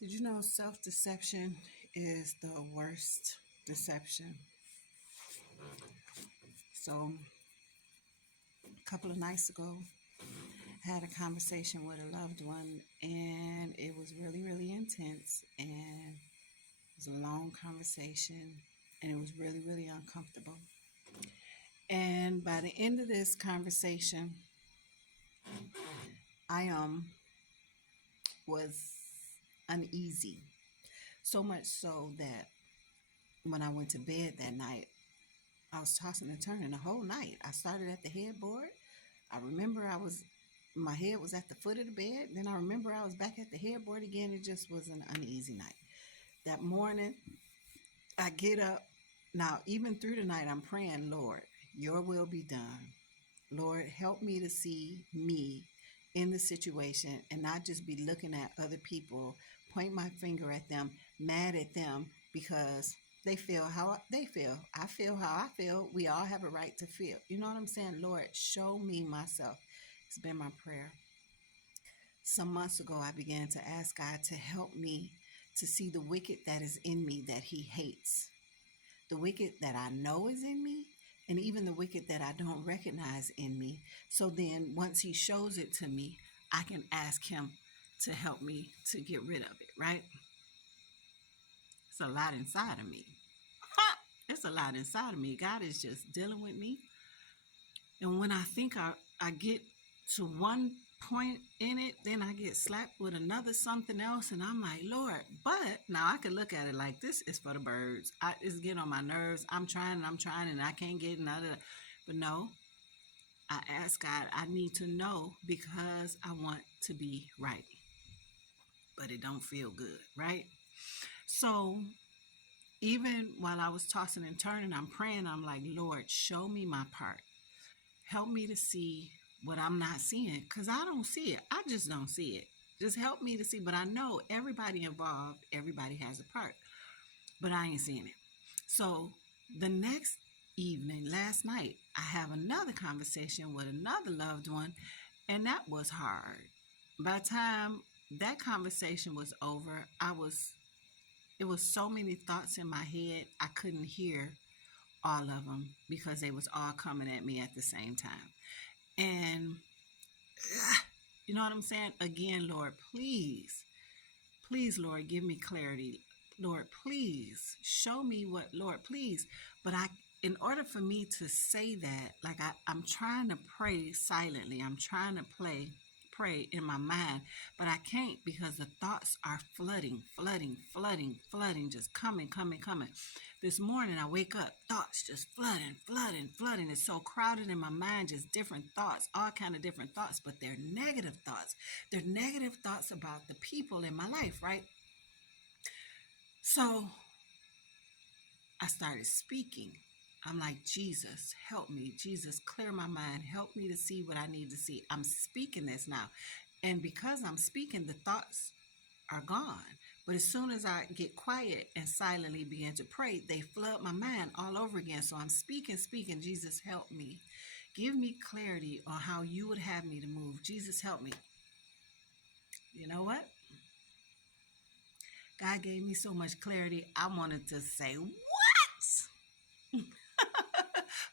Did you know self-deception is the worst deception? So, a couple of nights ago, I had a conversation with a loved one, and it was really, really intense. And it was a long conversation, and it was really, really uncomfortable. And by the end of this conversation, I was uneasy, so much so that when I went to bed that night, I was tossing and turning the whole night. I started at the headboard. I remember my head was at the foot of the bed. Then I remember I was back at the headboard again. It just was an uneasy night. That morning, I get up. Now, even through the night, I'm praying, Lord, your will be done. Lord, help me to see me in the situation and not just be looking at other people, point my finger at them, mad at them because they feel how they feel. I feel how I feel. We all have a right to feel. You know what I'm saying? Lord, show me myself. It's been my prayer. Some months ago, I began to ask God to help me to see the wicked that is in me that He hates, the wicked that I know is in me, and even the wicked that I don't recognize in me. So then, once He shows it to me, I can ask Him to help me to get rid of it, right? It's a lot inside of me. It's a lot inside of me. God is just dealing with me. And when I think I get to one point in it, then I get slapped with another something else, and I'm like, Lord, but now I could look at it like this is for the birds. It's getting on my nerves. I'm trying, and I can't get another. But no, I ask God, I need to know because I want to be right. But it don't feel good, right? So even while I was tossing and turning, I'm praying, I'm like, Lord, show me my part. Help me to see what I'm not seeing because I don't see it. I just don't see it. Just help me to see. But I know everybody involved, everybody has a part, but I ain't seeing it. So the next evening, last night, I have another conversation with another loved one, and that was hard. By the time that conversation was over, it was so many thoughts in my head, I couldn't hear all of them because they was all coming at me at the same time. And you know what I'm saying? Again, Lord, please, please, Lord, give me clarity. Lord, please show me Lord, please. But in order for me to say that, like I'm trying to pray silently. I'm trying to pray in my mind, but I can't because the thoughts are flooding, just coming. This morning I wake up, thoughts just flooding. It's so crowded in my mind, just different thoughts, all kind of different thoughts, but they're negative thoughts. They're negative thoughts about the people in my life, right? So I started speaking. I'm like, Jesus, help me. Jesus, clear my mind. Help me to see what I need to see. I'm speaking this now. And because I'm speaking, the thoughts are gone. But as soon as I get quiet and silently begin to pray, they flood my mind all over again. So I'm speaking. Jesus, help me. Give me clarity on how you would have me to move. Jesus, help me. You know what? God gave me so much clarity. I wanted to say, what?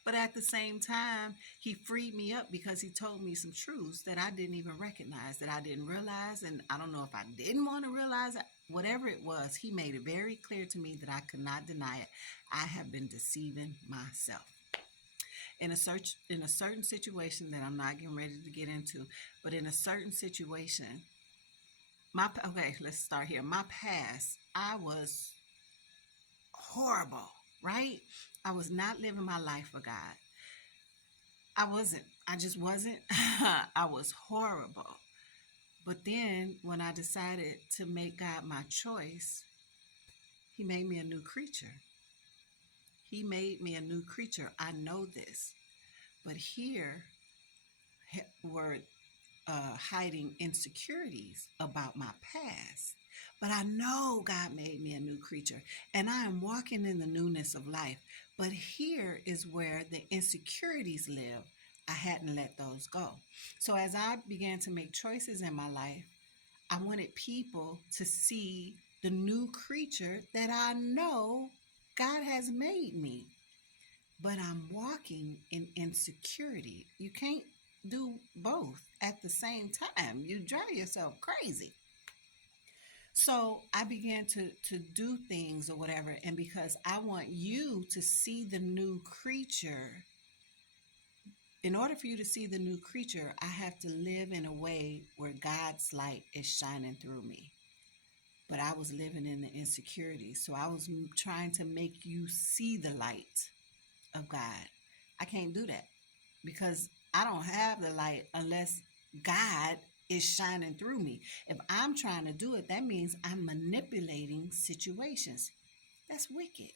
But at the same time, He freed me up because He told me some truths that I didn't even recognize, that I didn't realize. And I don't know if I didn't want to realize it. Whatever it was, He made it very clear to me that I could not deny it. I have been deceiving myself. In a certain situation that I'm not getting ready to get into, but in a certain situation, okay, let's start here. My past, I was horrible, right? I was not living my life for God. I wasn't. I just wasn't. I was horrible. But then when I decided to make God my choice, He made me a new creature. He made me a new creature. I know this. But here were hiding insecurities about my past. But I know God made me a new creature and I am walking in the newness of life. But here is where the insecurities live. I hadn't let those go. So as I began to make choices in my life, I wanted people to see the new creature that I know God has made me. But I'm walking in insecurity. You can't do both at the same time. You drive yourself crazy. So I began to do things or whatever. And because I want you to see the new creature, in order for you to see the new creature, I have to live in a way where God's light is shining through me. But I was living in the insecurity. So I was trying to make you see the light of God. I can't do that because I don't have the light unless God is shining through me. If I'm trying to do it, that means I'm manipulating situations. That's wicked.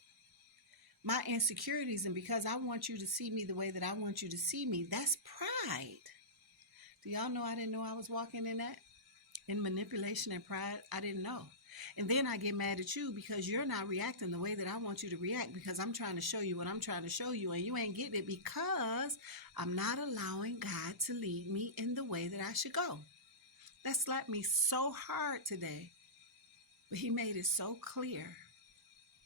My insecurities, and because I want you to see me the way that I want you to see me, that's pride. Do y'all know I didn't know I was walking in that? In manipulation and pride, I didn't know. And then I get mad at you because you're not reacting the way that I want you to react, because I'm trying to show you what I'm trying to show you and you ain't getting it because I'm not allowing God to lead me in the way that I should go. That slapped me so hard today, but he made it so clear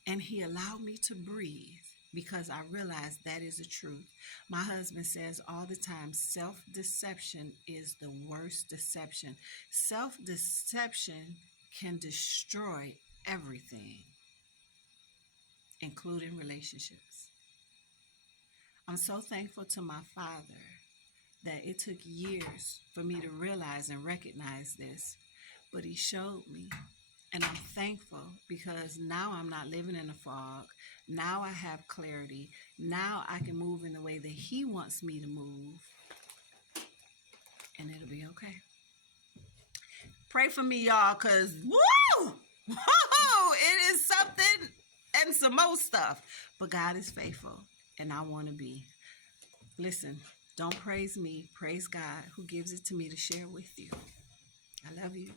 and he allowed me to breathe because I realized that is the truth. My husband says all the time, self-deception is the worst deception. Self-deception can destroy everything, including relationships. I'm so thankful to my Father that it took years for me to realize and recognize this, but he showed me. And I'm thankful because now I'm not living in a fog. Now I have clarity. Now I can move in the way that he wants me to move, and it'll be okay. Pray for me, y'all, because woo! It is something and some more stuff. But God is faithful, and I want to be. Listen, don't praise me. Praise God who gives it to me to share with you. I love you.